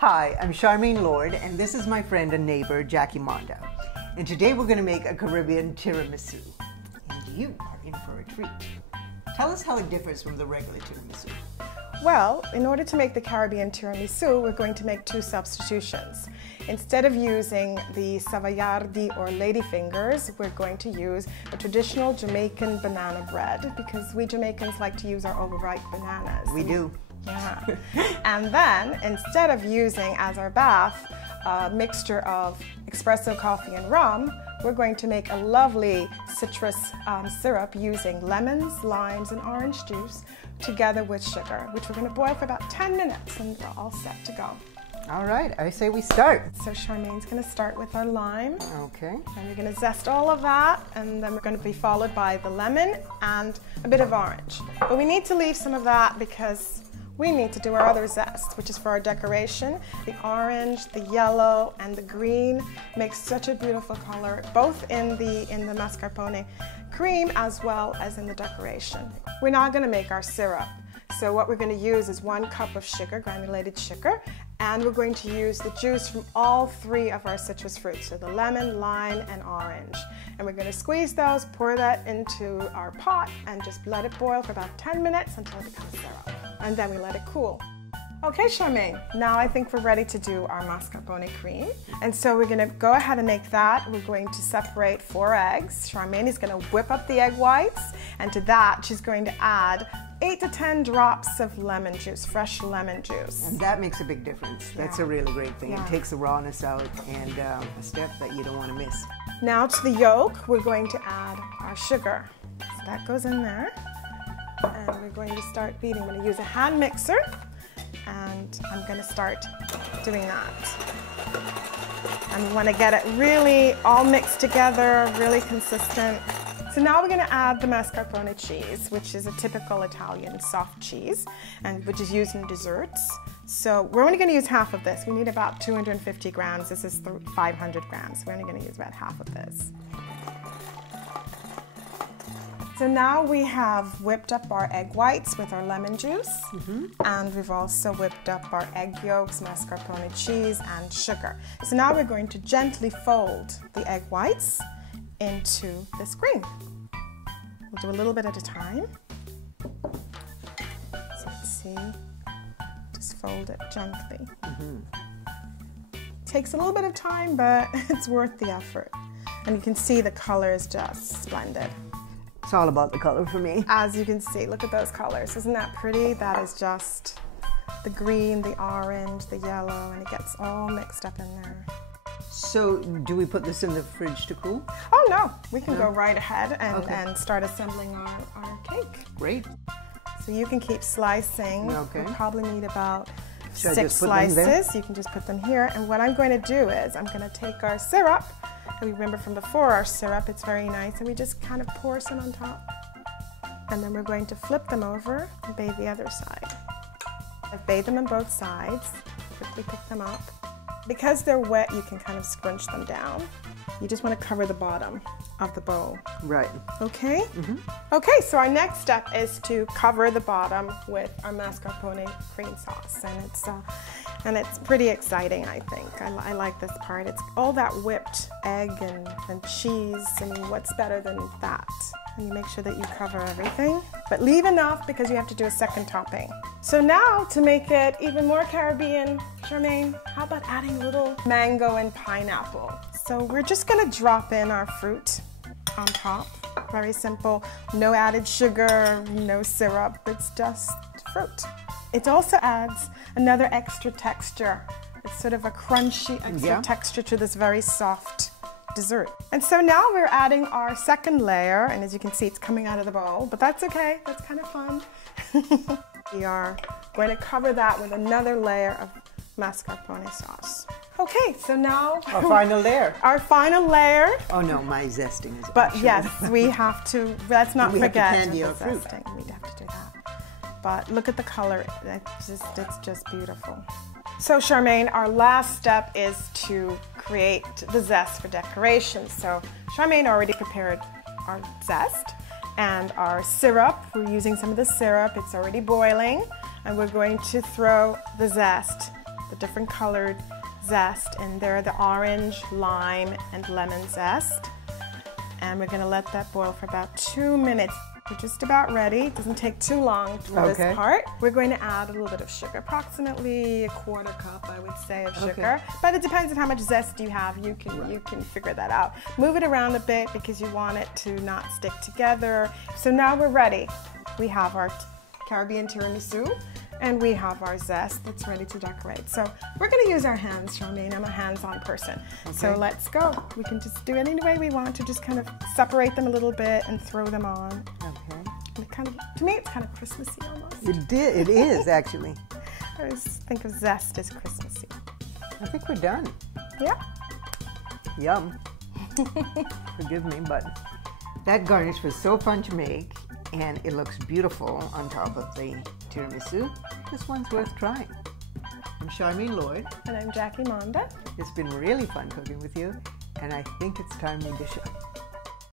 Hi, I'm Charmaine Lord, and this is my friend and neighbor, Jackie Mondo. And today we're going to make a Caribbean tiramisu. And you are in for a treat. Tell us how it differs from the regular tiramisu. Well, in order to make the Caribbean tiramisu, we're going to make two substitutions. Instead of using the Savoiardi or ladyfingers, we're going to use a traditional Jamaican banana bread because we Jamaicans like to use our overripe bananas. We do. Yeah. And then, instead of using as our bath a mixture of espresso coffee and rum, we're going to make a lovely citrus syrup using lemons, limes, and orange juice together with sugar, which we're going to boil for about 10 minutes and we're all set to go. All right, I say we start. So Charmaine's going to start with our lime. Okay. And we're going to zest all of that, and then we're going to be followed by the lemon and a bit of orange. But we need to leave some of that because we need to do our other zest, which is for our decoration. The orange, the yellow, and the green makes such a beautiful color, both in the mascarpone cream as well as in the decoration. We're now going to make our syrup. So what we're going to use is 1 cup of sugar, granulated sugar, and we're going to use the juice from all 3 of our citrus fruits, so the lemon, lime, and orange. And we're going to squeeze those, pour that into our pot, and just let it boil for about 10 minutes until it becomes syrup. And then we let it cool. Okay, Charmaine, now I think we're ready to do our mascarpone cream. And so we're going to go ahead and make that. We're going to separate 4 eggs. Charmaine is going to whip up the egg whites, and to that she's going to add 8 to 10 drops of lemon juice, fresh lemon juice. And that makes a big difference. That's a really great thing. Yeah. It takes the rawness out and a step that you don't want to miss. Now to the yolk, we're going to add our sugar. So that goes in there. And we're going to start beating. I'm going to use a hand mixer, and I'm going to start doing that. And we want to get it really all mixed together, really consistent. So now we're going to add the mascarpone cheese, which is a typical Italian soft cheese, and which is used in desserts. So we're only going to use half of this. We need about 250 grams. This is 500 grams. We're only going to use about half of this. So now we have whipped up our egg whites with our lemon juice, and we've also whipped up our egg yolks, mascarpone cheese, and sugar. So now we're going to gently fold the egg whites into this cream. We'll do a little bit at a time. So let's see, just fold it gently. Takes a little bit of time, but it's worth the effort. And you can see the color is just splendid. It's all about the color for me. As you can see, look at those colors. Isn't that pretty? That is just the green, the orange, the yellow, and it gets all mixed up in there. So do we put this in the fridge to cool? Oh no, we can go right ahead and start assembling our cake. Great. So you can keep slicing. Okay. We'll probably need about Should I 6 just put them there? slices. You can just put them here. And what I'm going to do is I'm going to take our syrup. And we remember from before, our syrup, it's very nice. And we just kind of pour some on top. And then we're going to flip them over and bathe the other side. I've bathed them on both sides. Quickly pick them up. Because they're wet, you can kind of scrunch them down. You just want to cover the bottom of the bowl. Right. Okay? Okay, so our next step is to cover the bottom with our mascarpone cream sauce. And it's pretty exciting, I think. I like this part. It's all that whipped egg and cheese. I mean, what's better than that? And you make sure that you cover everything. But leave enough because you have to do a second topping. So now, to make it even more Caribbean, Charmaine, how about adding a little mango and pineapple? So we're just gonna drop in our fruit on top. Very simple, no added sugar, no syrup, it's just fruit. It also adds another extra texture. It's sort of a crunchy extra texture to this very soft dessert. And so now we're adding our second layer, and as you can see, it's coming out of the bowl, but that's okay, that's kind of fun. We are going to cover that with another layer of mascarpone sauce. Okay, so now Our final layer. Our final layer. Oh no, my zesting is. But yes, we have to. Let's not We have to forget candy the our fruit. zesting. We'd have to do that. But look at the color. It's just beautiful. So Charmaine, our last step is to create the zest for decoration. So Charmaine already prepared our zest and our syrup. We're using some of the syrup. It's already boiling, and we're going to throw the zest the different colored zest, and they're the orange, lime, and lemon zest. And we're gonna let that boil for about 2 minutes. We're just about ready. It doesn't take too long for this part. We're going to add a little bit of sugar, approximately a 1/4 cup, I would say, of sugar. But it depends on how much zest you have. You can figure that out. Move it around a bit because you want it to not stick together. So now we're ready. We have our Caribbean tiramisu, and we have our zest that's ready to decorate. So we're going to use our hands, Charmaine. I'm a hands-on person. So let's go. We can just do it any way we want to, just kind of separate them a little bit and throw them on. Okay. And it kind of, to me, it's kind of Christmassy almost. It is, actually. I always think of zest as Christmassy. I think we're done. Yeah. Yum. Forgive me, but that garnish was so fun to make, and it looks beautiful on top of the tiramisu. This one's worth trying. I'm Charmaine Lord. And I'm Jackie Monda. It's been really fun cooking with you, and I think it's time we dish up.